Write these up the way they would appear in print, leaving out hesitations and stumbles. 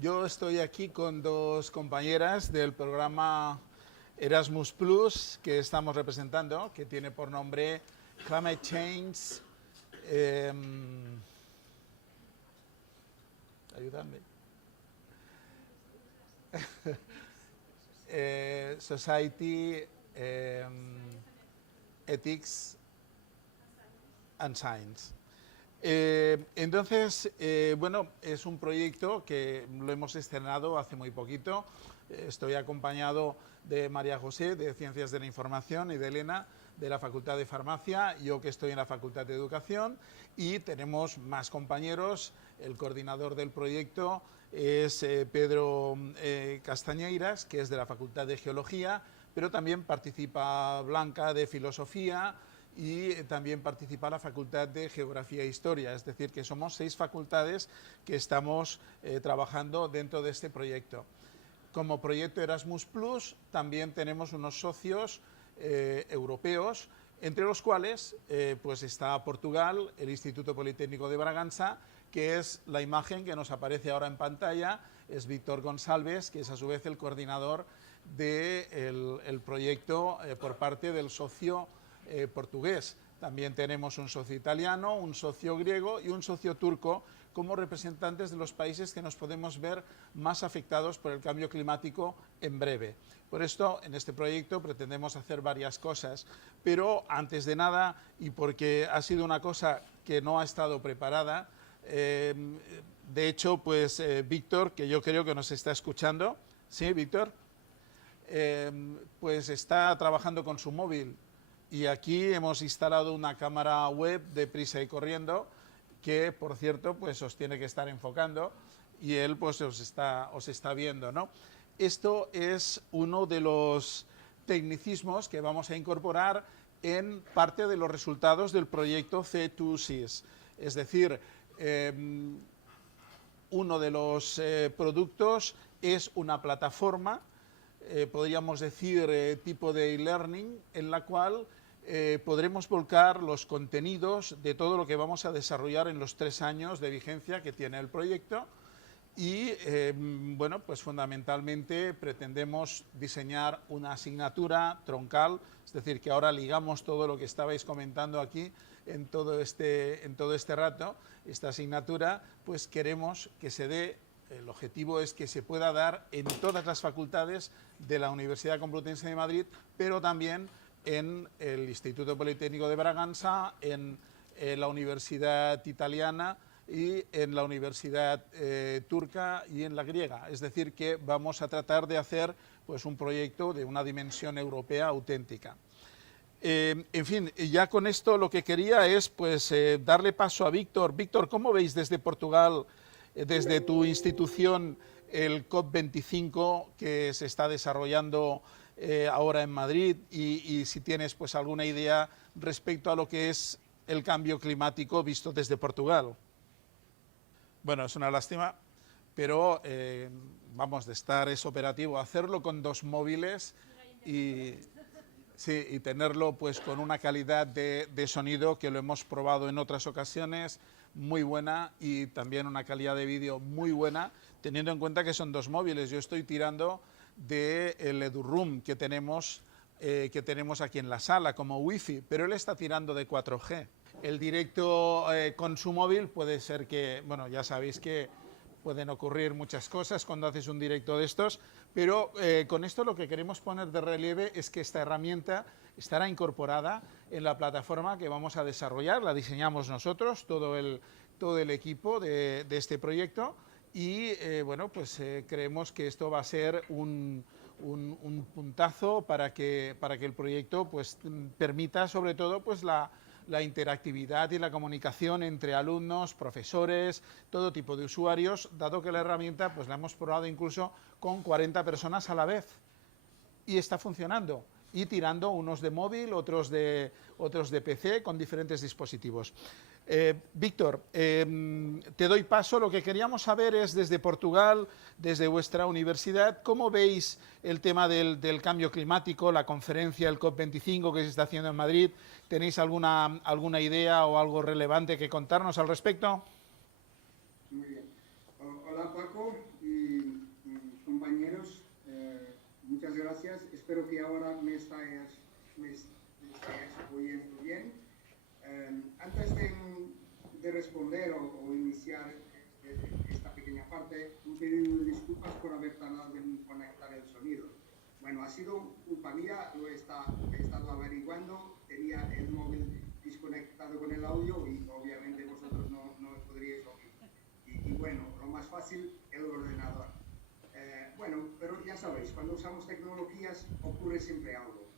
Yo estoy aquí con dos compañeras del programa Erasmus Plus que estamos representando, que tiene por nombre Climate Change, ayúdame, Society, Ethics and Science. Entonces, bueno, es un proyecto que lo hemos estrenado hace muy poquito. Estoy acompañado de María José, de Ciencias de la Información, y de Elena, de la Facultad de Farmacia, yo que estoy en la Facultad de Educación, y tenemos más compañeros. El coordinador del proyecto es Pedro Castañeiras, que es de la Facultad de Geología, pero también participa Blanca, de Filosofía, y también participa la Facultad de Geografía e Historia, es decir, que somos 6 facultades que estamos trabajando dentro de este proyecto. Como proyecto Erasmus Plus también tenemos unos socios europeos, entre los cuales pues está Portugal, el Instituto Politécnico de Bragança, que es la imagen que nos aparece ahora en pantalla, es Víctor Gonçalves, que es a su vez el coordinador del proyecto por parte del socio portugués. También tenemos un socio italiano, un socio griego y un socio turco como representantes de los países que nos podemos ver más afectados por el cambio climático en breve. Por esto, en este proyecto pretendemos hacer varias cosas, pero antes de nada, y porque ha sido una cosa que no ha estado preparada, de hecho, pues Víctor, que yo creo que nos está escuchando, ¿sí, Víctor? Pues está trabajando con su móvil. Y aquí hemos instalado una cámara web de prisa y corriendo que, por cierto, pues os tiene que estar enfocando y él pues os está viendo, ¿no? Esto es uno de los tecnicismos que vamos a incorporar en parte de los resultados del proyecto C2SIS. Es decir, uno de los productos es una plataforma, podríamos decir tipo de e-learning, en la cual podremos volcar los contenidos de todo lo que vamos a desarrollar en los 3 años de vigencia que tiene el proyecto y, bueno, pues fundamentalmente pretendemos diseñar una asignatura troncal, es decir, que ahora ligamos todo lo que estabais comentando aquí en todo este rato. Esta asignatura, pues queremos que se dé, el objetivo es que se pueda dar en todas las facultades de la Universidad Complutense de Madrid, pero también en el Instituto Politécnico de Bragança, en la Universidad Italiana y en la Universidad turca y en la griega. Es decir, que vamos a tratar de hacer pues, un proyecto de una dimensión europea auténtica. En fin, ya con esto lo que quería es pues, darle paso a Víctor. Víctor, ¿cómo veis desde Portugal, desde tu institución, el COP25 que se está desarrollando ahora en Madrid y si tienes pues alguna idea respecto a lo que es el cambio climático visto desde Portugal? Bueno, es una lástima, pero vamos, de estar es operativo hacerlo con 2 móviles y, sí, y tenerlo pues con una calidad de sonido que lo hemos probado en otras ocasiones muy buena y también una calidad de vídeo muy buena, teniendo en cuenta que son 2 móviles. Yo estoy tirando del EduRoom que tenemos aquí en la sala como wifi, pero él está tirando de 4G. El directo con su móvil puede ser que, bueno, ya sabéis que pueden ocurrir muchas cosas cuando haces un directo de estos, pero con esto lo que queremos poner de relieve es que esta herramienta estará incorporada en la plataforma que vamos a desarrollar, la diseñamos nosotros, todo el equipo de este proyecto, y bueno, pues creemos que esto va a ser un puntazo para que el proyecto pues permita sobre todo pues la interactividad y la comunicación entre alumnos, profesores, todo tipo de usuarios, dado que la herramienta pues la hemos probado incluso con 40 personas a la vez y está funcionando, y tirando unos de móvil, otros de PC, con diferentes dispositivos. Víctor, te doy paso. Lo que queríamos saber es, desde Portugal, desde vuestra universidad, ¿cómo veis el tema del cambio climático, la conferencia, el COP25 que se está haciendo en Madrid? ¿Tenéis alguna idea o algo relevante que contarnos al respecto? Muy bien. Hola Paco, anteriormente un pedido de disculpas por haber tardado en conectar el sonido. Bueno, ha sido culpa mía, he estado averiguando, tenía el móvil desconectado con el audio y obviamente vosotros no me podríais oír. Y bueno, lo más fácil, el ordenador. Bueno, pero ya sabéis, cuando usamos tecnologías ocurre siempre algo.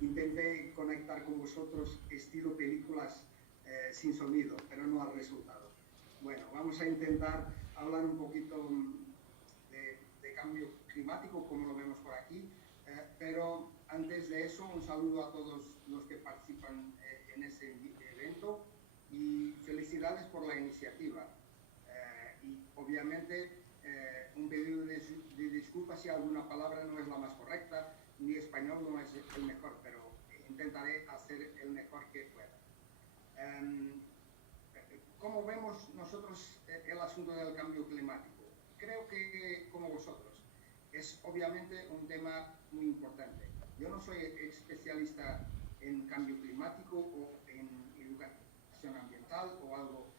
Intenté conectar con vosotros estilo películas sin sonido, pero no ha resultado. Bueno, vamos a intentar hablar un poquito de cambio climático, como lo vemos por aquí, pero antes de eso, un saludo a todos los que participan en este evento y felicidades por la iniciativa. Y obviamente un pedido de disculpas si alguna palabra no es la más correcta, mi español no es el mejor, pero intentaré hacer el mejor que pueda. ¿Cómo vemos nosotros el asunto del cambio climático? Creo que, como vosotros, es obviamente un tema muy importante. Yo no soy especialista en cambio climático o en educación ambiental o algo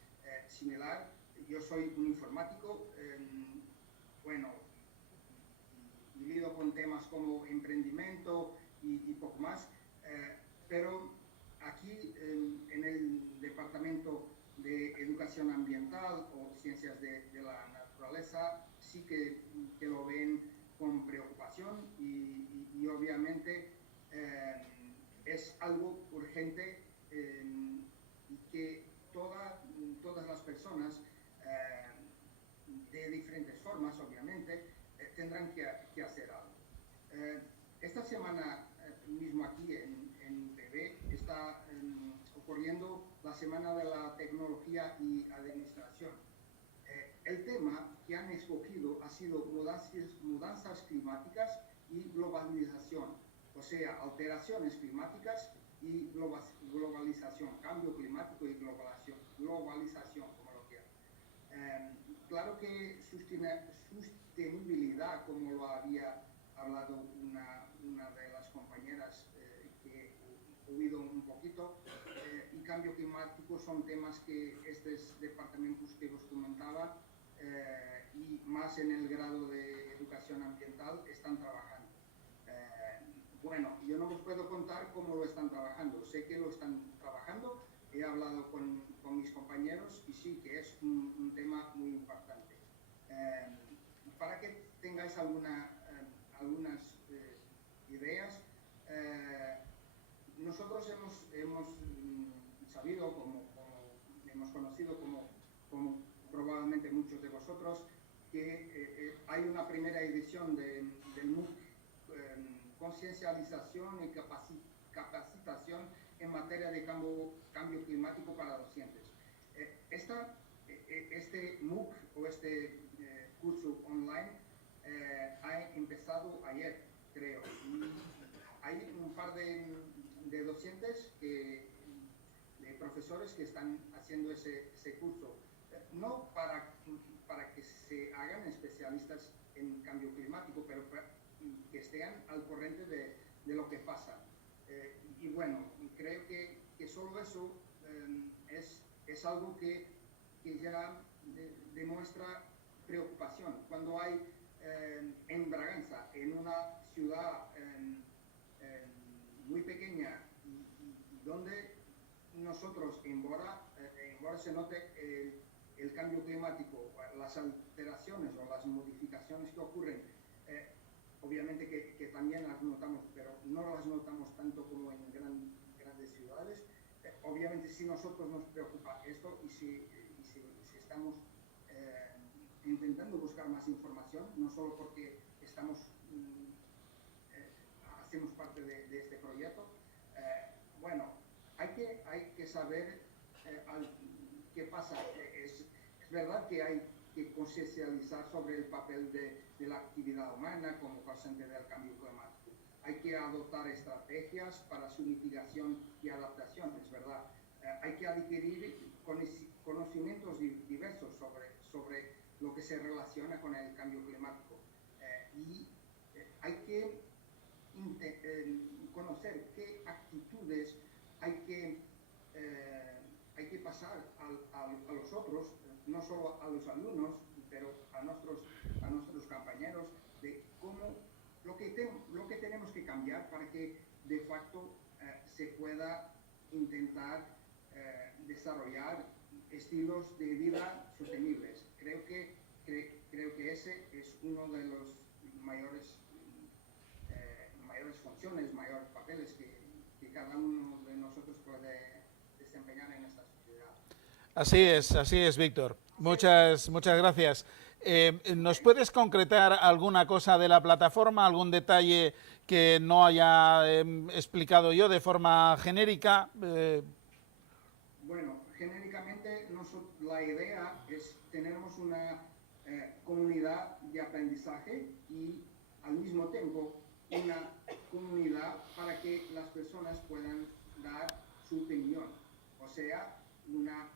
similar. Yo soy un informático, bueno, y lido con temas como emprendimiento y poco más, pero aquí en el Departamento de Educación Ambiental o Ciencias de la Naturaleza sí que lo ven con preocupación y obviamente es algo urgente y que todas las personas de diferentes formas, obviamente, tendrán que hacer algo. Esta semana mismo aquí en PB está ocurriendo la Semana de la Tecnología y Administración. El tema que han escogido ha sido mudanzas climáticas y globalización, o sea, alteraciones climáticas y globalización, cambio climático y globalización, como lo quieran. Claro que sostenibilidad, como lo había hablado una de las compañeras que he oído un poquito, y cambio climático son temas que estos departamentos que os comentaba y más en el grado de educación ambiental están trabajando. Bueno, yo no os puedo contar cómo lo están trabajando, sé que lo están trabajando, he hablado con mis compañeros y sí que es un tema muy importante. Para que tengáis algunas ideas, nosotros hemos sabido, hemos conocido como probablemente muchos de vosotros, que hay una primera edición del MOOC, conciencialización y capacitación en materia de cambio climático para docentes. Este MOOC o este curso online ha empezado ayer, creo, y hay un par de docentes, de profesores que están haciendo ese curso, no para que se hagan especialistas en cambio climático, pero que estén al corriente de lo que pasa. Y bueno, creo que solo eso es algo que ya demuestra preocupación. Cuando hay en Braganza, en una ciudad muy pequeña y donde nosotros, embora se note el cambio climático, las alteraciones o las modificaciones que ocurren, obviamente que también las notamos, pero no las notamos tanto como en grandes ciudades. Obviamente si nosotros nos preocupa esto y si estamos intentando buscar más información, no solo porque hacemos parte de este proyecto, bueno, hay que saber qué pasa. Es verdad que hay que conciencializar sobre el papel de la actividad humana como causante del cambio climático. Hay que adoptar estrategias para su mitigación y adaptación, es verdad. Hay que adquirir conocimientos diversos sobre lo que se relaciona con el cambio climático. Y hay que conocer qué actitudes hay que pasar a los otros, no solo a los alumnos, pero a nuestros de facto se pueda intentar desarrollar estilos de vida sostenibles. Creo que ese es uno de los mayores funciones, mayores papeles que cada uno de nosotros puede desempeñar en esta sociedad. Así es, Víctor. Muchas gracias. ¿Nos puedes concretar alguna cosa de la plataforma, algún detalle que no haya explicado yo de forma genérica? Bueno, genéricamente la idea es tenemos una comunidad de aprendizaje y al mismo tiempo una comunidad para que las personas puedan dar su opinión, o sea, una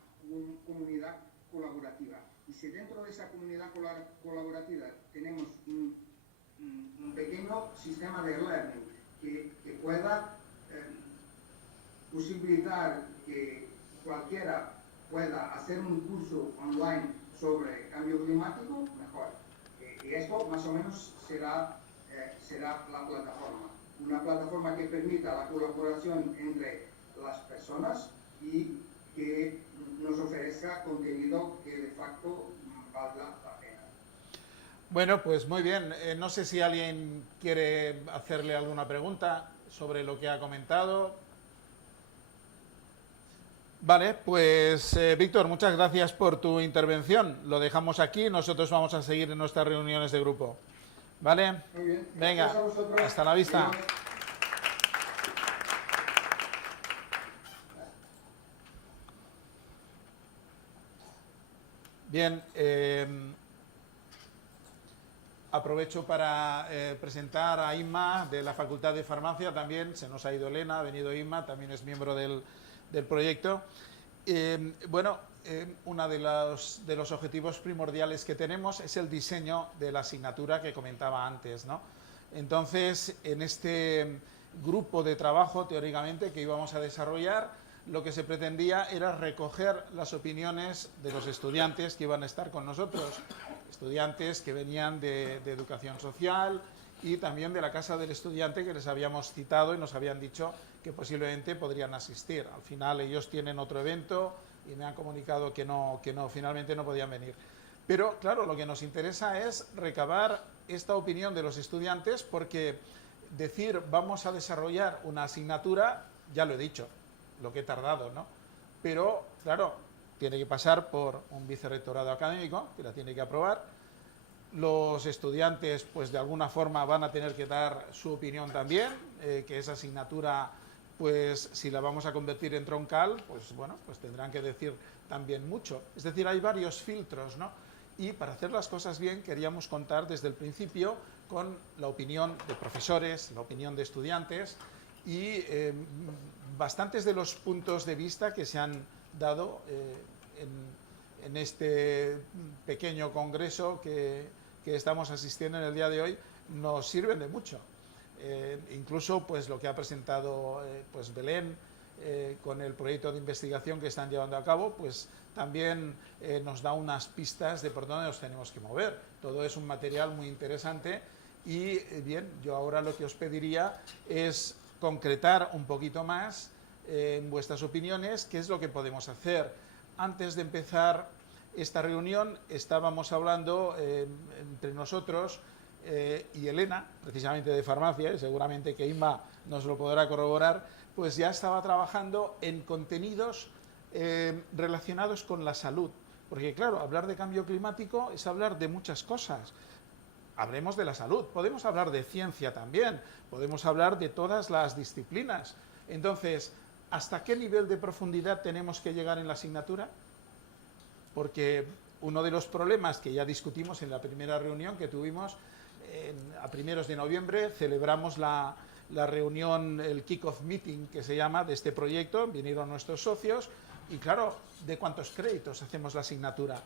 comunidad colaborativa. Y si dentro de esa comunidad colaborativa tenemos un pequeño sistema de learning que pueda posibilitar que cualquiera pueda hacer un curso online sobre cambio climático, mejor. Y esto más o menos será la plataforma. Una plataforma que permita la colaboración entre las personas y que nos ofrezca contenido que de facto valga la pena. Bueno, pues muy bien. No sé si alguien quiere hacerle alguna pregunta sobre lo que ha comentado. Vale, pues Víctor, muchas gracias por tu intervención. Lo dejamos aquí, nosotros vamos a seguir en nuestras reuniones de grupo. ¿Vale? Muy bien. Venga, hasta la vista. Adiós. Bien, aprovecho para presentar a Inma de la Facultad de Farmacia también. Se nos ha ido Elena, ha venido Inma, también es miembro del proyecto. Uno de los objetivos primordiales que tenemos es el diseño de la asignatura que comentaba antes, ¿no? Entonces, en este grupo de trabajo, teóricamente, que íbamos a desarrollar, lo que se pretendía era recoger las opiniones de los estudiantes que iban a estar con nosotros, estudiantes que venían de educación social y también de la Casa del Estudiante, que les habíamos citado y nos habían dicho que posiblemente podrían asistir. Al final ellos tienen otro evento y me han comunicado que finalmente no podían venir. Pero claro, lo que nos interesa es recabar esta opinión de los estudiantes, porque decir vamos a desarrollar una asignatura, ya lo he dicho, lo que he tardado, ¿no? Pero claro, tiene que pasar por un vicerrectorado académico, que la tiene que aprobar. Los estudiantes, pues de alguna forma van a tener que dar su opinión también, que esa asignatura, pues si la vamos a convertir en troncal, pues bueno, pues tendrán que decir también mucho. Es decir, hay varios filtros, ¿no? Y para hacer las cosas bien queríamos contar desde el principio con la opinión de profesores, la opinión de estudiantes y bastantes de los puntos de vista que se han dado en este pequeño congreso que estamos asistiendo en el día de hoy nos sirven de mucho. Incluso pues lo que ha presentado pues Belén con el proyecto de investigación que están llevando a cabo, pues también nos da unas pistas de por dónde nos tenemos que mover. Todo es un material muy interesante y bien, yo ahora lo que os pediría es concretar un poquito más en vuestras opiniones qué es lo que podemos hacer. Antes de empezar esta reunión estábamos hablando entre nosotros y Elena, precisamente de farmacia, y seguramente que Inma nos lo podrá corroborar, pues ya estaba trabajando en contenidos relacionados con la salud. Porque claro, hablar de cambio climático es hablar de muchas cosas. Hablemos de la salud, podemos hablar de ciencia también, podemos hablar de todas las disciplinas. Entonces, ¿hasta qué nivel de profundidad tenemos que llegar en la asignatura? Porque uno de los problemas que ya discutimos en la primera reunión que tuvimos a primeros de noviembre, celebramos la reunión, el kick-off meeting que se llama de este proyecto, vinieron nuestros socios y claro, ¿de cuántos créditos hacemos la asignatura?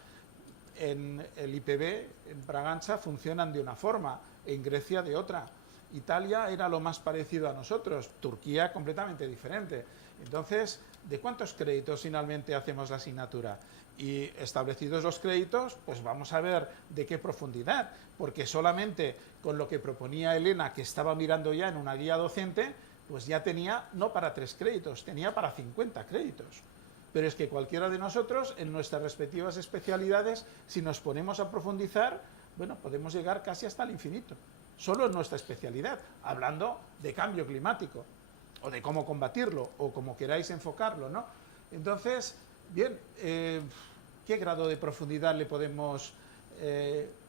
En el IPB, en Braganza, funcionan de una forma, en Grecia de otra. Italia era lo más parecido a nosotros, Turquía completamente diferente. Entonces, ¿de cuántos créditos finalmente hacemos la asignatura? Y establecidos los créditos, pues vamos a ver de qué profundidad, porque solamente con lo que proponía Elena, que estaba mirando ya en una guía docente, pues ya tenía no para 3 créditos, tenía para 50 créditos. Pero es que cualquiera de nosotros, en nuestras respectivas especialidades, si nos ponemos a profundizar, bueno, podemos llegar casi hasta el infinito, solo en nuestra especialidad, hablando de cambio climático, o de cómo combatirlo, o como queráis enfocarlo, ¿no? Entonces, bien, ¿qué grado de profundidad le podemos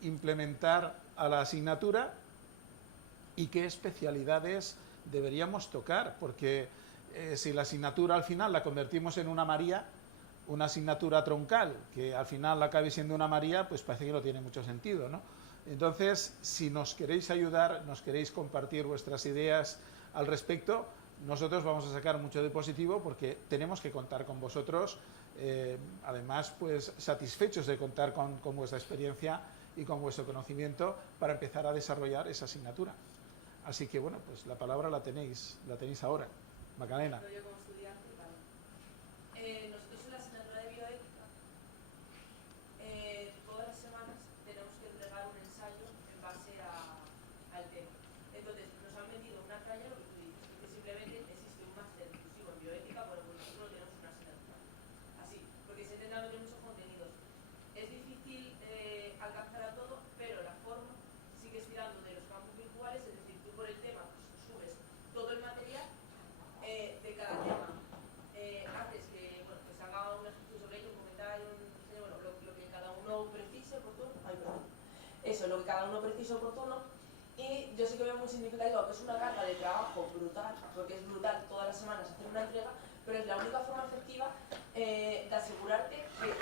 implementar a la asignatura y qué especialidades deberíamos tocar? Porque si la asignatura al final la convertimos en una María, una asignatura troncal, que al final acabe siendo una María, pues parece que no tiene mucho sentido, ¿no? Entonces, si nos queréis ayudar, nos queréis compartir vuestras ideas al respecto, nosotros vamos a sacar mucho de positivo porque tenemos que contar con vosotros, además, pues satisfechos de contar con vuestra experiencia y con vuestro conocimiento para empezar a desarrollar esa asignatura. Así que, bueno, pues la palabra la tenéis ahora. Macarena. Yo como estudiante, vale. Nosotros en la asignatura de bioética, todas las semanas tenemos que entregar un ensayo en base al tema. Entonces, nos han metido una tralla, lo que tú dices, que simplemente existe un máster exclusivo en bioética, bueno, pues nosotros tenemos una asignatura. Así, porque se intentan meter muchos contenidos. Es difícil alcanzar a todo, pero la forma sigue tirando de los campos virtuales, es decir, tú por el tema pues, subes todo el material de cada tema. Haces que, bueno, que se haga un ejercicio sobre ello, un comentario, bueno, lo que cada uno precise oportuno. Ay, perdón. Eso, lo que cada uno precise oportuno. Y yo sí que veo muy significativo que es una carga de trabajo brutal, porque es brutal todas las semanas hacer una entrega, pero es la única forma efectiva de asegurarte que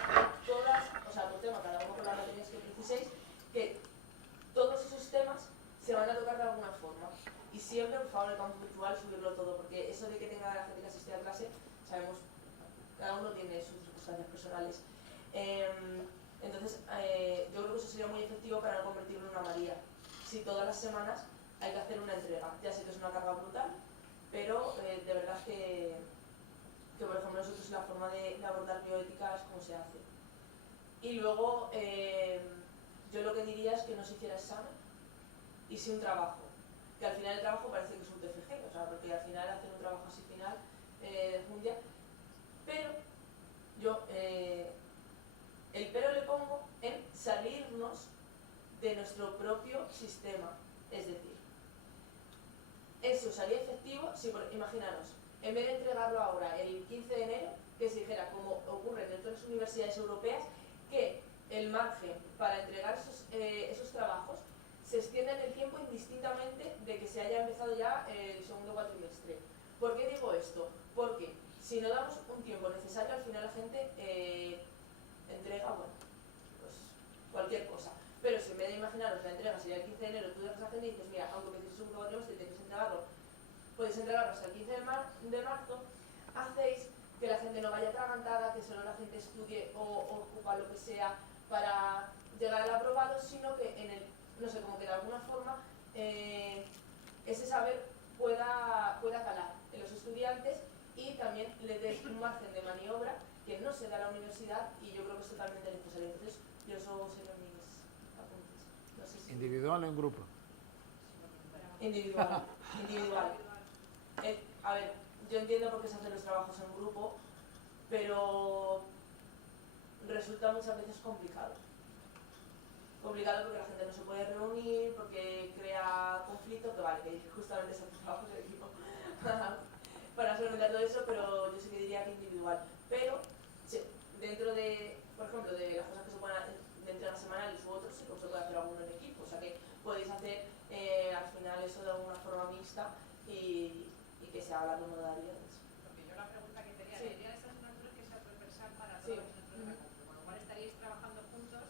todas, o sea, por tema, cada uno con las materias que preciséis, que todos esos temas se van a tocar de alguna forma. Y siempre, por favor, el campus virtual, subirlo todo, porque eso de que tenga la gente que asiste a clase, sabemos, cada uno tiene sus circunstancias personales. Entonces, yo creo que eso sería muy efectivo para no convertirlo en una María. Si todas las semanas hay que hacer una entrega. Ya sé que es una carga brutal, pero de verdad que por ejemplo, nosotros la forma de abordar bioética es como se hace. Y luego, yo lo que diría es que no se hiciera examen y sí un trabajo. Que al final el trabajo parece que es un TFG, o sea, porque al final hacer un trabajo así final un día. Pero yo el pero le pongo en salirnos de nuestro propio sistema. Es decir, eso sería efectivo si, imaginaros, en vez de entregarlo ahora el 15 de enero, que se dijera, como ocurre en otras universidades europeas, que el margen para entregar esos trabajos se extiende en el tiempo indistintamente de que se haya empezado ya el segundo cuatrimestre. ¿Por qué digo esto? Porque si no damos un tiempo necesario, al final la gente entrega, bueno, pues cualquier cosa. Pero si en vez de imaginaros la entrega sería el 15 de enero, tú dejas a la gente y dices, mira, aunque empieces un segundo cuatrimestre, tienes que entregarlo, puedes entregarlo hasta el 15 de marzo, hacéis que la gente no vaya atragantada, que solo la gente estudie o ocupa lo que sea para llegar al aprobado, sino que en el, no sé, como que de alguna forma ese saber pueda calar en los estudiantes y también le des un margen de maniobra que no se da a la universidad y yo creo que es totalmente necesario. Entonces, yo eso serían mis apuntes. No sé si... ¿Individual o en grupo? Individual. Individual. A ver, yo entiendo por qué se hacen los trabajos en grupo, pero resulta muchas veces complicado. Complicado porque la gente no se puede reunir, porque crea conflicto, que vale, que justamente se hace trabajo de equipo para solventar todo eso, pero yo sí que diría que individual. Pero sí, dentro de, por ejemplo, de las cosas que se pueden hacer de entregas semanales u otros, sí que se puede hacer alguno en equipo, o sea que podéis hacer al final eso de alguna forma mixta y que se haga las modalidades. Porque yo la pregunta que tenía, sí. la idea de esta asignatura es que sea transversal para sí. todas las asignaturas de cálculo, con lo cual estaríais trabajando juntos,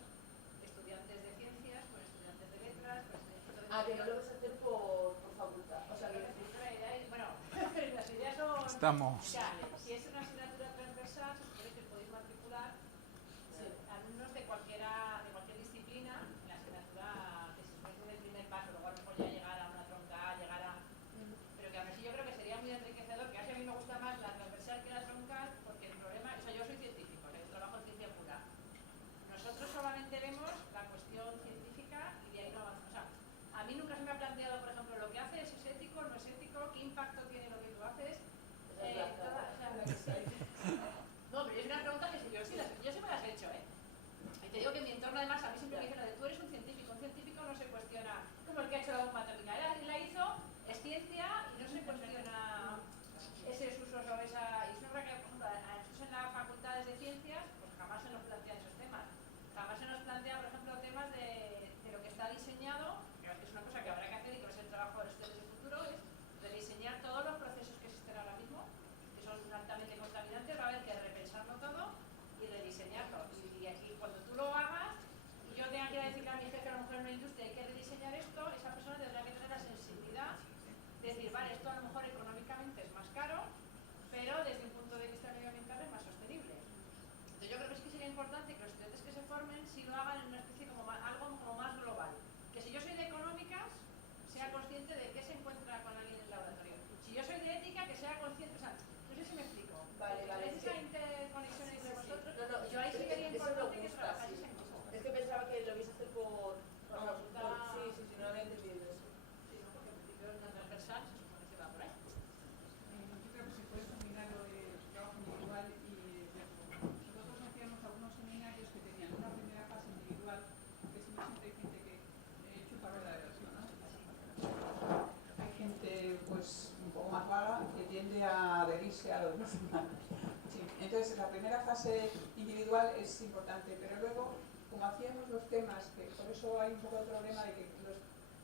estudiantes de ciencias, con estudiantes de letras, con estudiantes de... Que no lo vas a hacer por facultad, o sea que... Bueno, las ideas son... Estamos... O sea, si es una asignatura transversal, se supone que podéis matricular alumnos de cualquier disciplina en la asignatura que se supone que es el primer paso, luego a lo mejor ya llegar a una troncal, llegar a... Pero que aún así yo creo que sería muy enriquecedor, que a mí me gusta más la transversal que la troncal, porque el problema, o sea, yo soy científico, yo trabajo en ciencia pura. Nosotros solamente vemos la cuestión científica y de ahí no avanzamos. O sea, a mí nunca se me ha planteado, por ejemplo, lo que hace es ético, no es ético, qué impacto tiene lo que individual es importante, pero luego, como hacíamos los temas, que por eso hay un poco el problema de que los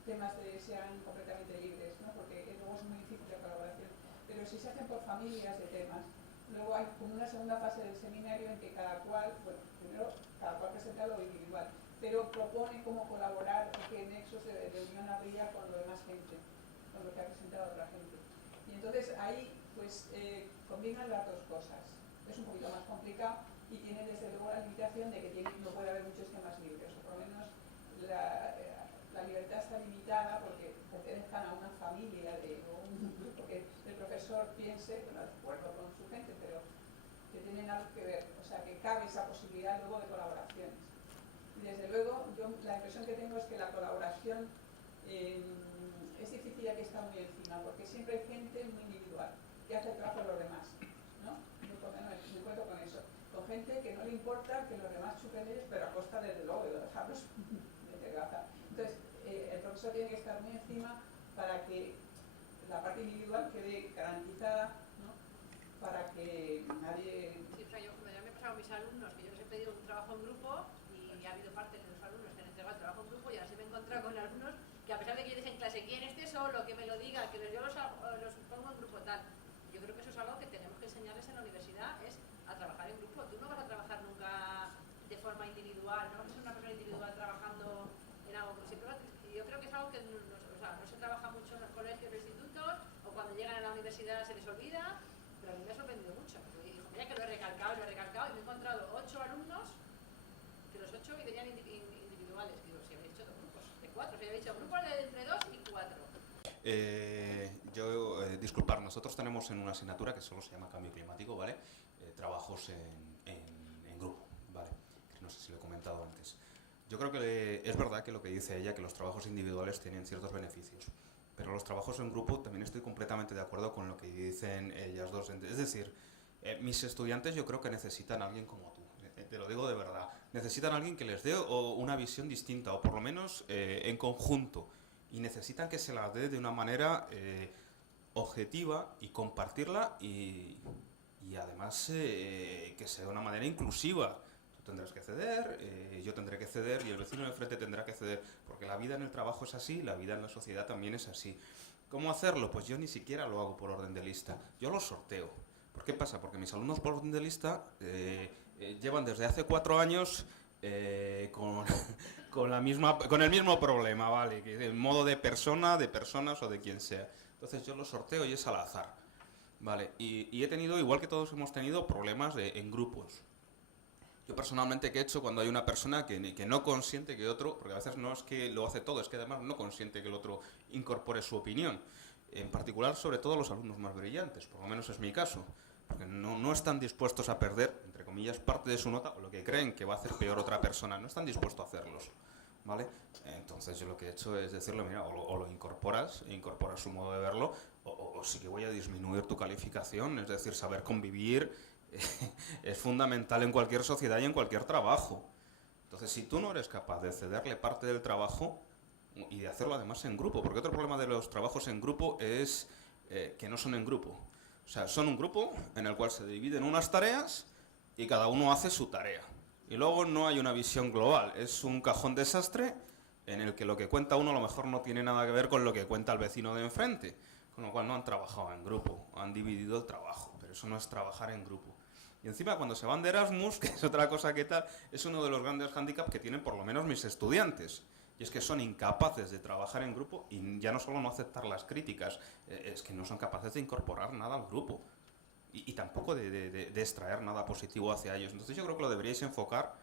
temas sean completamente libres, ¿no? Porque luego es muy difícil la colaboración, pero si se hacen por familias de temas, luego hay como una segunda fase del seminario en que cada cual, bueno, primero cada cual presenta lo individual, pero propone cómo colaborar o qué nexos de unión habría con lo demás gente, con lo que ha presentado otra gente. Y entonces ahí pues combinan las dos cosas. Es un poquito más complicado y tiene desde luego la limitación de que no puede haber muchos temas libres, o por lo menos la libertad está limitada porque pertenezcan a una familia o un grupo que el profesor piense, bueno, de acuerdo con su gente, pero que tienen algo que ver, o sea, que cabe esa posibilidad luego de colaboraciones. Y desde luego, yo la impresión que tengo es que la colaboración es difícil ya que está muy encima, porque siempre hay gente muy individual que hace el trabajo de los demás, ¿no? Me encuentro con eso, con gente que no le importa que los demás chupen ellos, pero a costa desde luego de dejarlos de terraza. Entonces, el profesor tiene que estar muy encima para que la parte individual quede garantizada, ¿no? Para que nadie... Sí, o sea, yo me he pasado a mis alumnos que yo les he pedido un trabajo en grupo y ha habido parte de los alumnos que han entregado el trabajo en grupo y ahora sí me he encontrado con alumnos que a pesar de que yo dije en clase, ¿quién esté solo? Que me lo diga, que yo los pongo en grupo tal. Yo creo que eso es algo que tenemos que enseñarles en la universidad, es a trabajar en grupo. Tú no vas a trabajar nunca de forma individual, no vas a ser una persona individual trabajando en algo. Y yo creo que es algo que no se trabaja mucho en los colegios o institutos, o cuando llegan a la universidad se les olvida, pero a mí me ha sorprendido mucho. Porque dijo, mira que lo he recalcado y me he encontrado 8 alumnos, que los 8 venían individuales. Digo, si habéis hecho 2 grupos, de 4, si habéis hecho grupos de entre 2 y 4. Disculpar, nosotros tenemos en una asignatura que solo se llama Cambio Climático, ¿vale? Trabajos en grupo, ¿vale? No sé si lo he comentado antes. Yo creo que es verdad que lo que dice ella, que los trabajos individuales tienen ciertos beneficios, pero los trabajos en grupo también estoy completamente de acuerdo con lo que dicen ellas dos. Es decir, mis estudiantes yo creo que necesitan a alguien como tú, te lo digo de verdad. Necesitan a alguien que les dé una visión distinta, o por lo menos en conjunto, y necesitan que se las dé de una manera objetiva y compartirla y además que sea de una manera inclusiva. Tú tendrás que ceder, yo tendré que ceder y el vecino de enfrente tendrá que ceder, porque la vida en el trabajo es así, la vida en la sociedad también es así. ¿Cómo hacerlo? Pues yo ni siquiera lo hago por orden de lista, yo lo sorteo. ¿Por qué pasa? Porque mis alumnos por orden de lista llevan desde hace 4 años con el mismo problema, ¿vale? Que en modo de personas o de quien sea. Entonces yo lo sorteo y es al azar, ¿vale? Y he tenido, igual que todos hemos tenido, problemas en grupos. Yo personalmente, ¿qué he hecho cuando hay una persona que no consiente que otro, porque a veces no es que lo hace todo, es que además no consiente que el otro incorpore su opinión? En particular, sobre todo los alumnos más brillantes, por lo menos es mi caso, porque no están dispuestos a perder, entre comillas, parte de su nota, o lo que creen que va a hacer peor otra persona, no están dispuestos a hacerlos, ¿vale? Entonces yo lo que he hecho es decirle, mira, o lo incorporas su modo de verlo, o sí que voy a disminuir tu calificación, es decir, saber convivir es fundamental en cualquier sociedad y en cualquier trabajo. Entonces, si tú no eres capaz de cederle parte del trabajo y de hacerlo además en grupo, porque otro problema de los trabajos en grupo es que no son en grupo. O sea, son un grupo en el cual se dividen unas tareas y cada uno hace su tarea. Y luego no hay una visión global, es un cajón desastre en el que lo que cuenta uno a lo mejor no tiene nada que ver con lo que cuenta el vecino de enfrente, con lo cual no han trabajado en grupo, han dividido el trabajo, pero eso no es trabajar en grupo. Y encima cuando se van de Erasmus, que es otra cosa que tal, es uno de los grandes hándicaps que tienen por lo menos mis estudiantes. Y es que son incapaces de trabajar en grupo y ya no solo no aceptar las críticas, es que no son capaces de incorporar nada al grupo. Y tampoco de extraer nada positivo hacia ellos. Entonces yo creo que lo deberíais enfocar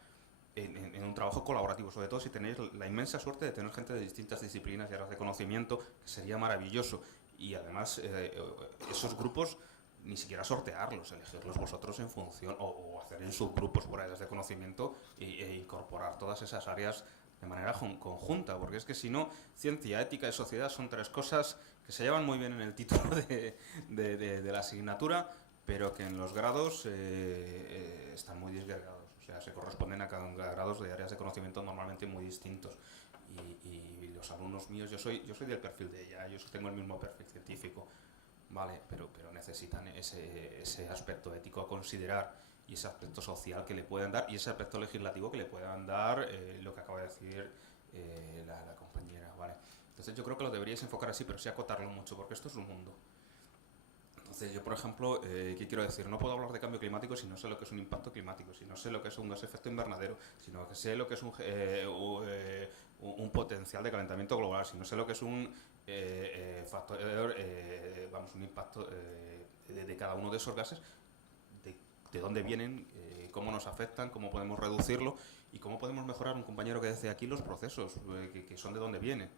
en un trabajo colaborativo, sobre todo si tenéis la inmensa suerte de tener gente de distintas disciplinas y áreas de conocimiento, que sería maravilloso. Y además esos grupos ni siquiera sortearlos, elegirlos vosotros en función o hacer en subgrupos por áreas de conocimiento e incorporar todas esas áreas de manera conjunta, porque es que si no, ciencia, ética y sociedad son 3 cosas que se llevan muy bien en el título de la asignatura, pero que en los grados están muy disgregados, o sea, se corresponden a grados de áreas de conocimiento normalmente muy distintos. Y los alumnos míos, yo soy del perfil de ella, yo tengo el mismo perfil científico, vale, pero necesitan ese aspecto ético a considerar, y ese aspecto social que le puedan dar y ese aspecto legislativo que le puedan dar lo que acaba de decir la compañera, ¿vale? Entonces yo creo que lo deberíais enfocar así, pero sí acotarlo mucho, porque esto es un mundo. Entonces yo, por ejemplo, ¿qué quiero decir? No puedo hablar de cambio climático si no sé lo que es un impacto climático, si no sé lo que es un gas de efecto invernadero, si no sé lo que es un potencial de calentamiento global, si no sé lo que es un factor, un impacto de cada uno de esos gases, de dónde vienen, cómo nos afectan, cómo podemos reducirlo y cómo podemos mejorar, un compañero que decía aquí, los procesos, que son de dónde vienen.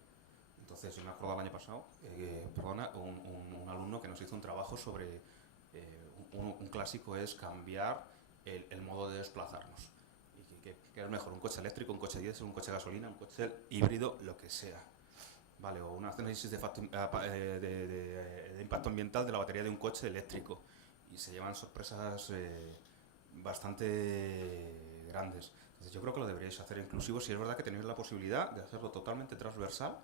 Entonces, yo me acuerdo el año pasado, un alumno que nos hizo un trabajo sobre, un clásico es cambiar el modo de desplazarnos. Y ¿qué es mejor? ¿Un coche eléctrico, un coche diésel, un coche de gasolina, un coche híbrido, lo que sea? Vale, o un análisis de impacto ambiental de la batería de un coche eléctrico. Y se llevan sorpresas bastante grandes. Entonces yo creo que lo deberíais hacer inclusivo, si es verdad que tenéis la posibilidad de hacerlo totalmente transversal,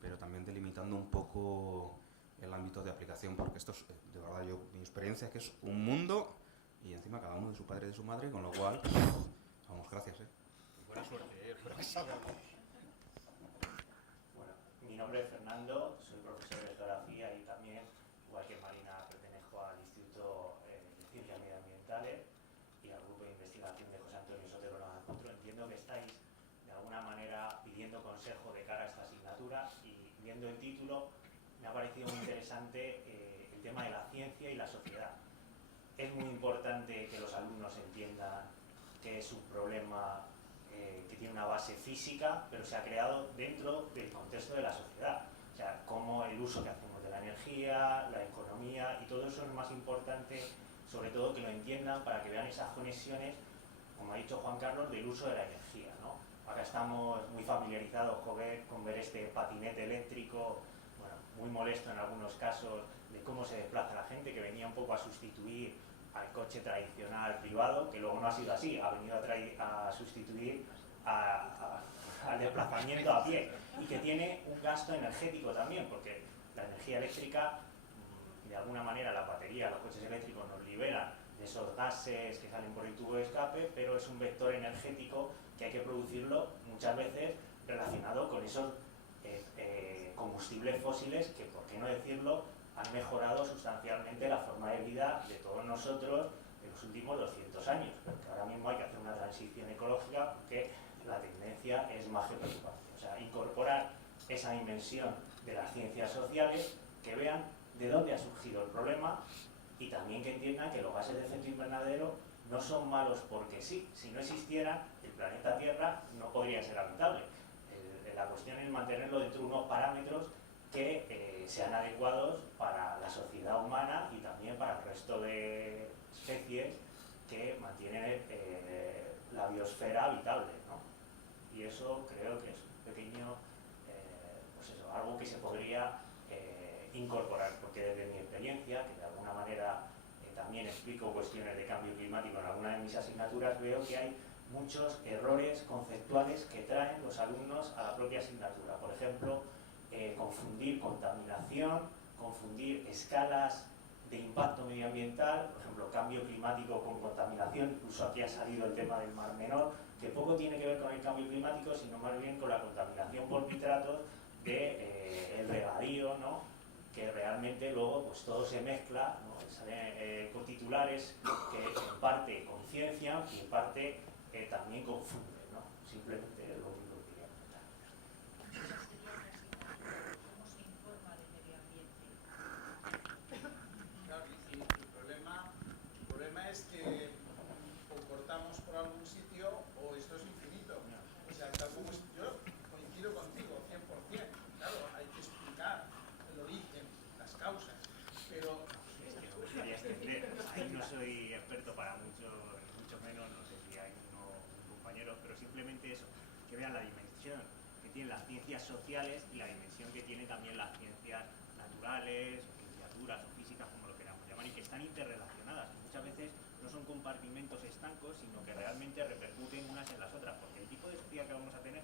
pero también delimitando un poco el ámbito de aplicación, porque esto es, de verdad, mi experiencia es que es un mundo y encima cada uno de su padre y de su madre, con lo cual, vamos, gracias, buena suerte, espero que salga. Bueno, mi nombre es Fernando, soy profesor de geografía y también, igual que Marina, pertenezco al Instituto de Ciencias Medioambientales y al grupo de investigación de José Antonio Sotelo Navalcutro. Entiendo que estáis de alguna manera pidiendo consejo de cara a esta asignatura y viendo el título me ha parecido muy interesante el tema de la ciencia y la sociedad. Es muy importante que los alumnos entiendan que es un problema que tiene una base física, pero se ha creado dentro del contexto de la sociedad. O sea, cómo el uso que hacemos de la energía, la economía y todo eso es más importante, sobre todo que lo entiendan para que vean esas conexiones, como ha dicho Juan Carlos, del uso de la energía, ¿no? Ahora estamos muy familiarizados con ver este patinete eléctrico, bueno, muy molesto en algunos casos, de cómo se desplaza la gente, que venía un poco a sustituir al coche tradicional privado, que luego no ha sido así, ha venido a sustituir al desplazamiento a pie, y que tiene un gasto energético también, porque la energía eléctrica, de alguna manera las baterías, los coches eléctricos nos liberan de esos gases que salen por el tubo de escape, pero es un vector energético que hay que producirlo muchas veces relacionado con esos combustibles fósiles que, por qué no decirlo, han mejorado sustancialmente la forma de vida de todos nosotros en los últimos 200 años, porque ahora mismo hay que hacer una transición ecológica porque la tendencia es más que preocupante. O sea, incorporar esa dimensión de las ciencias sociales, que vean de dónde ha surgido el problema y también que entiendan que los gases de efecto invernadero no son malos porque sí. Si no existieran, el planeta Tierra no podría ser habitable. La cuestión es mantenerlo dentro de unos parámetros que sean adecuados para la sociedad humana y también para el resto de especies que mantienen la biosfera habitable, ¿no? Y eso creo que es un pequeño, pues eso, algo que se podría incorporar, porque desde mi experiencia, que de alguna manera también explico cuestiones de cambio climático en alguna de mis asignaturas, veo que hay muchos errores conceptuales que traen los alumnos a la propia asignatura. Por ejemplo, confundir contaminación, confundir escalas de impacto medioambiental, por ejemplo, cambio climático con contaminación. Incluso aquí ha salido el tema del Mar Menor, que poco tiene que ver con el cambio climático, sino más bien con la contaminación por nitratos del regadío, ¿no? Que realmente luego pues todo se mezcla, ¿no? Salen con titulares que en parte conciencian y en parte también confunden, ¿no? Simplemente es lo único que quería comentar. ¿Cómo se informa del medio ambiente? Claro, y el problema es que o cortamos por algún sitio o esto es infinito. O sea, tal como yo coincido contigo 100%. Claro, hay que explicar el origen, las causas, pero Es que me gustaría extender. Ahí no soy experto para mucho menos, no sé si hay un compañero, pero simplemente eso, que vean la dimensión que tienen las ciencias sociales y la dimensión que tienen también las ciencias naturales, o cienciaturas, o físicas, como lo queramos llamar, y que están interrelacionadas. Muchas veces no son compartimentos estancos, sino que realmente repercuten unas en las otras, porque el tipo de sociedad que vamos a tener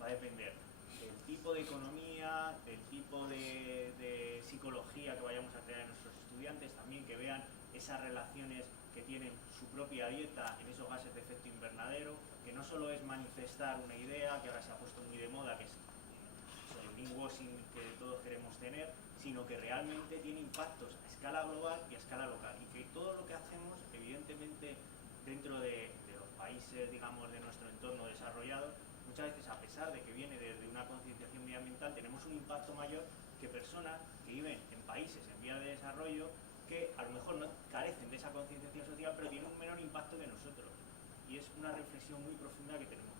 va a depender del tipo de economía, del tipo de psicología que vayamos a tener en nuestros estudiantes, también que vean esas relaciones que tienen su propia dieta en esos gases de efecto invernadero, que no solo es manifestar una idea que ahora se ha puesto muy de moda, que es el greenwashing que todos queremos tener, sino que realmente tiene impactos a escala global y a escala local, y que todo lo que hacemos, evidentemente, dentro de los países, digamos, de nuestro entorno desarrollado, muchas veces, a pesar de que viene desde una concienciación medioambiental, tenemos un impacto mayor que personas que viven en países en vías de desarrollo que a lo mejor no carecen de esa concienciación social, pero tienen un menor impacto que nosotros. Y es una reflexión muy profunda que tenemos.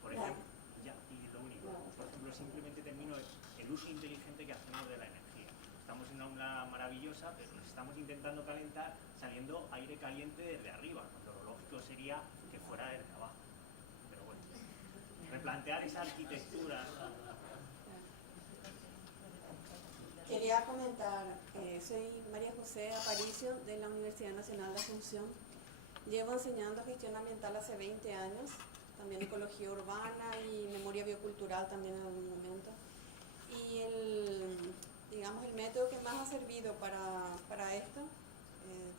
Por ejemplo, ya, y lo único, por ejemplo, simplemente termino el uso inteligente que hacemos de la energía. Estamos en una aula maravillosa, pero nos estamos intentando calentar saliendo aire caliente desde arriba, cuando lo lógico sería que fuera desde abajo. Pero bueno, replantear esa arquitectura. Quería comentar, soy María José Aparicio de la Universidad Nacional de Asunción. Llevo enseñando gestión ambiental hace 20 años, también ecología urbana y memoria biocultural también en algún momento. Y el método que más ha servido para esto,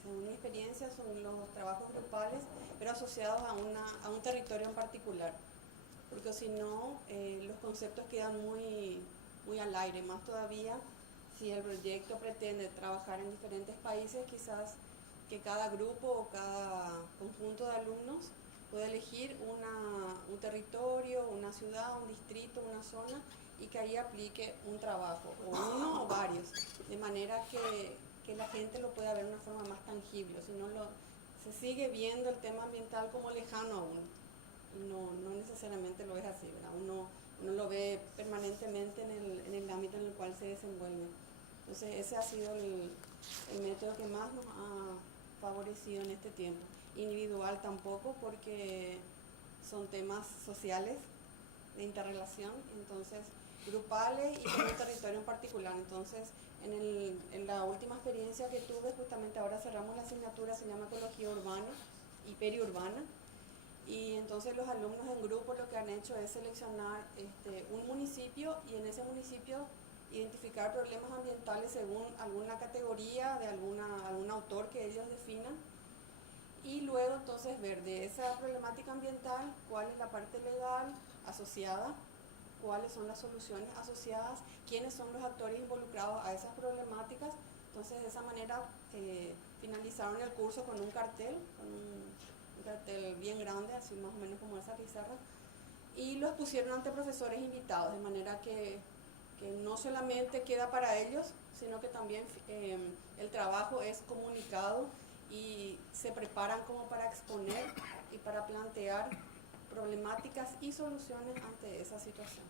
según mi experiencia, son los trabajos grupales, pero asociados a un territorio en particular. Porque si no, los conceptos quedan muy al aire, más todavía si el proyecto pretende trabajar en diferentes países, quizás que cada grupo o cada conjunto de alumnos puede elegir un territorio, una ciudad, un distrito, una zona, y que ahí aplique un trabajo, o uno o varios, de manera que la gente lo pueda ver de una forma más tangible. Si no, se sigue viendo el tema ambiental como lejano a uno, y no necesariamente lo es así, ¿verdad? Uno lo ve permanentemente en el ámbito en el cual se desenvuelve. Entonces ese ha sido el método que más nos ha favorecido en este tiempo. Individual tampoco, porque son temas sociales de interrelación, entonces grupales y con un territorio en particular. Entonces en la última experiencia que tuve, justamente ahora cerramos la asignatura, se llama Ecología Urbana y Periurbana, y entonces los alumnos en grupo lo que han hecho es seleccionar un municipio, y en ese municipio identificar problemas ambientales según alguna categoría de algún autor que ellos definan, y luego entonces ver de esa problemática ambiental cuál es la parte legal asociada, cuáles son las soluciones asociadas, quiénes son los actores involucrados a esas problemáticas. Entonces de esa manera finalizaron el curso con un cartel bien grande, así más o menos como esa pizarra, y los pusieron ante profesores invitados, de manera que no solamente queda para ellos, sino que también el trabajo es comunicado y se preparan como para exponer y para plantear problemáticas y soluciones ante esa situación.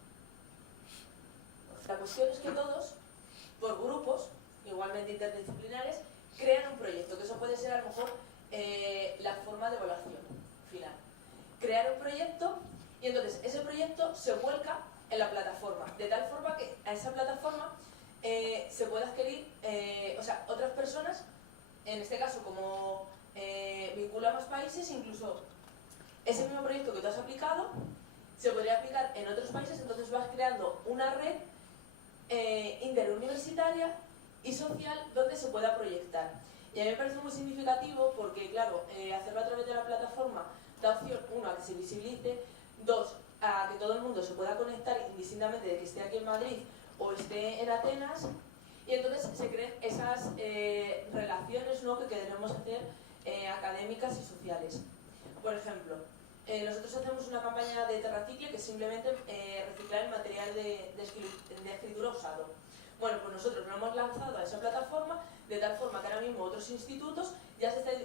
La cuestión es que todos, por grupos, igualmente interdisciplinares, crean un proyecto, que eso puede ser a lo mejor la forma de evaluación final. Crear un proyecto, y entonces ese proyecto se vuelca en la plataforma, de tal forma que a esa plataforma se pueda adquirir, otras personas, en este caso como vincula a más países, incluso ese mismo proyecto que tú has aplicado se podría aplicar en otros países, entonces vas creando una red interuniversitaria y social donde se pueda proyectar. Y a mí me parece muy significativo porque, claro, hacerlo a través de la plataforma da opción, uno, a que se visibilice, dos, a que todo el mundo se pueda conectar indistintamente de que esté aquí en Madrid o esté en Atenas, y entonces se creen esas relaciones, ¿no?, que queremos hacer académicas y sociales. Por ejemplo, nosotros hacemos una campaña de Terracicle que es simplemente reciclar el material de escritura usado. Bueno, pues nosotros lo hemos lanzado a esa plataforma de tal forma que ahora mismo otros institutos, ya se están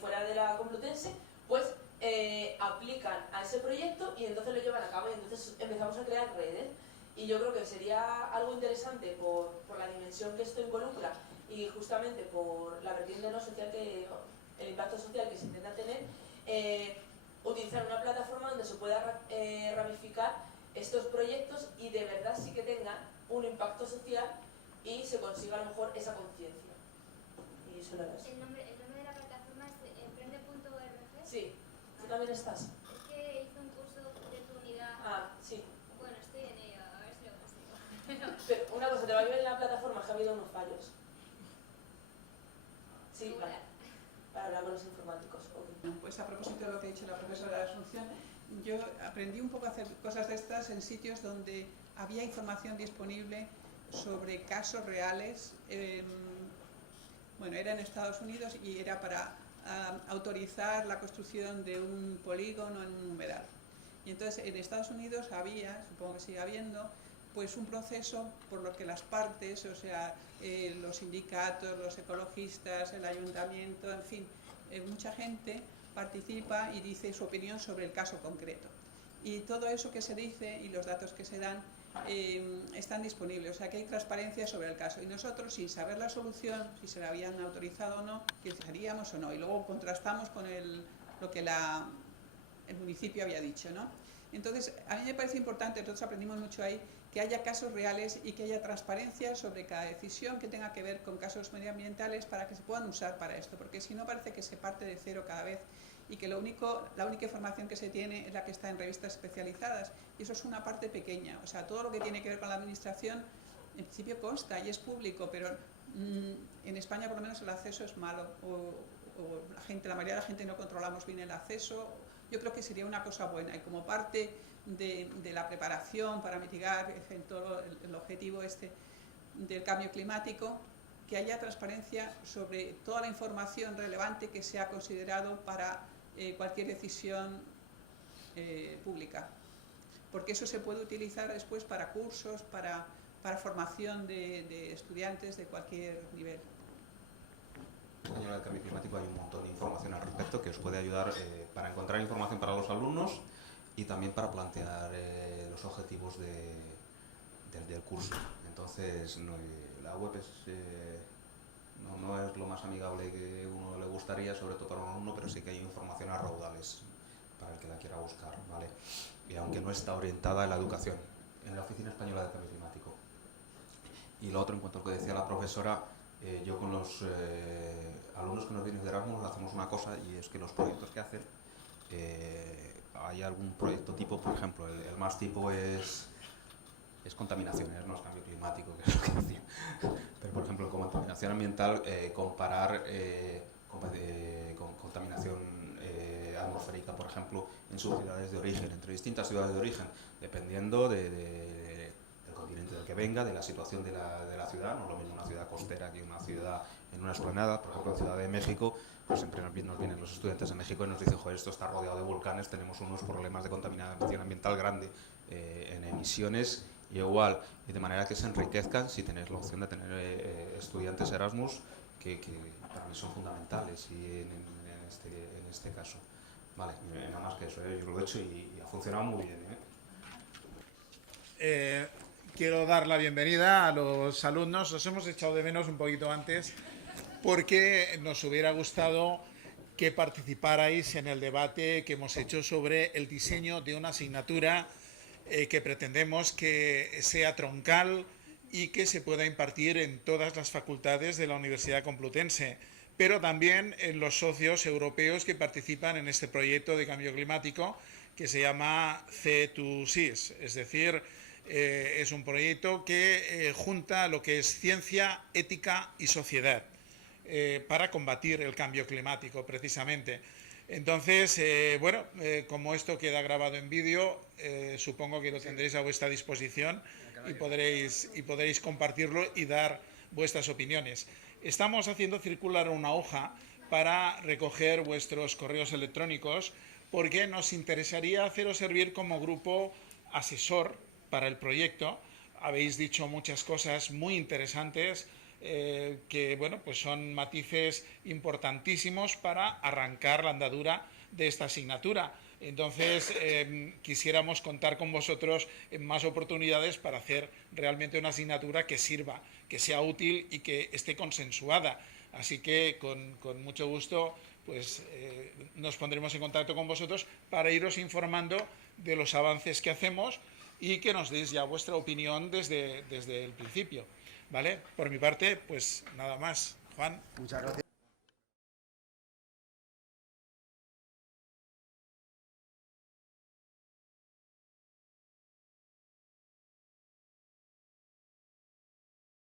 fuera de la Complutense, pues aplican a ese proyecto y entonces lo llevan a cabo, y entonces empezamos a crear redes. Y yo creo que sería algo interesante por la dimensión que esto involucra y justamente por la vertiente no social, el impacto social que se intenta tener, utilizar una plataforma donde se pueda ramificar estos proyectos y de verdad sí que tengan un impacto social y se consiga a lo mejor esa conciencia. Y eso lo es. ¿El nombre de la plataforma es emprende.org? Sí, ¿tú también estás? Es que hice un curso de tu unidad. Ah, sí. Bueno, estoy en ello, a ver si lo consigo. Pero una cosa, te va a ir en la plataforma que ha habido unos fallos. Sí, vale. Para hablar con los informáticos. Okay. Pues a propósito de lo que ha dicho la profesora de Asunción, yo aprendí un poco a hacer cosas de estas en sitios donde había información disponible sobre casos reales. Bueno, era en Estados Unidos y era para autorizar la construcción de un polígono en un humedal. Y entonces en Estados Unidos había, supongo que sigue habiendo, pues un proceso por lo que las partes, o sea, los sindicatos, los ecologistas, el ayuntamiento, en fin, mucha gente participa y dice su opinión sobre el caso concreto. Y todo eso que se dice y los datos que se dan están disponibles, o sea que hay transparencia sobre el caso. Y nosotros, sin saber la solución, si se la habían autorizado o no, que haríamos o no. Y luego contrastamos con lo que el municipio había dicho, ¿no? Entonces, a mí me parece importante, nosotros aprendimos mucho ahí, que haya casos reales y que haya transparencia sobre cada decisión que tenga que ver con casos medioambientales para que se puedan usar para esto, porque si no parece que se parte de cero cada vez y que la única información que se tiene es la que está en revistas especializadas, y eso es una parte pequeña. O sea, todo lo que tiene que ver con la administración en principio consta y es público, pero en España por lo menos el acceso es malo, o la mayoría de la gente no controlamos bien el acceso. Yo creo que sería una cosa buena, y como parte de la preparación para mitigar en todo el objetivo del cambio climático, que haya transparencia sobre toda la información relevante que se ha considerado para cualquier decisión pública, porque eso se puede utilizar después para cursos, para formación de estudiantes de cualquier nivel. Española del Cambio Climático hay un montón de información al respecto que os puede ayudar para encontrar información para los alumnos y también para plantear los objetivos del curso. Entonces, la web no es lo más amigable que uno le gustaría, sobre todo para un alumno, pero sí que hay información a raudales para el que la quiera buscar, ¿vale? Y aunque no está orientada en la educación, en la Oficina Española del Cambio Climático. Y lo otro, en cuanto a lo que decía la profesora, yo con los alumnos que nos vienen de Erasmus hacemos una cosa, y es que los proyectos que hacen, hay algún proyecto tipo, por ejemplo, el más tipo es contaminaciones, no es cambio climático, que es lo que decía. Pero, por ejemplo, en contaminación ambiental, comparar con contaminación atmosférica, por ejemplo, en sus ciudades de origen, entre distintas ciudades de origen, dependiendo del continente del que venga, de la situación de la ciudad. No es lo mismo una ciudad costera que una ciudad en una explanada. Por ejemplo, en Ciudad de México, pues siempre nos vienen los estudiantes de México y nos dicen: joder, esto está rodeado de volcanes, tenemos unos problemas de contaminación ambiental grande en emisiones. Y igual, y de manera que se enriquezcan, si tenéis la opción de tener estudiantes Erasmus, que para mí son fundamentales, y en este caso. Vale, nada más que eso, yo lo he hecho y ha funcionado muy bien. Quiero dar la bienvenida a los alumnos. Os hemos echado de menos un poquito antes porque nos hubiera gustado que participarais en el debate que hemos hecho sobre el diseño de una asignatura que pretendemos que sea troncal y que se pueda impartir en todas las facultades de la Universidad Complutense, pero también en los socios europeos que participan en este proyecto de cambio climático que se llama C2SIS, es decir, es un proyecto que junta lo que es ciencia, ética y sociedad para combatir el cambio climático, precisamente. Entonces, como esto queda grabado en vídeo, supongo que lo tendréis a vuestra disposición y podréis compartirlo y dar vuestras opiniones. Estamos haciendo circular una hoja para recoger vuestros correos electrónicos, porque nos interesaría haceros servir como grupo asesor para el proyecto. Habéis dicho muchas cosas muy interesantes que pues son matices importantísimos para arrancar la andadura de esta asignatura. Entonces, quisiéramos contar con vosotros en más oportunidades para hacer realmente una asignatura que sirva, que sea útil y que esté consensuada. Así que, con mucho gusto, pues nos pondremos en contacto con vosotros para iros informando de los avances que hacemos y que nos deis ya vuestra opinión desde el principio. ¿Vale? Por mi parte, pues nada más. Juan. Muchas gracias.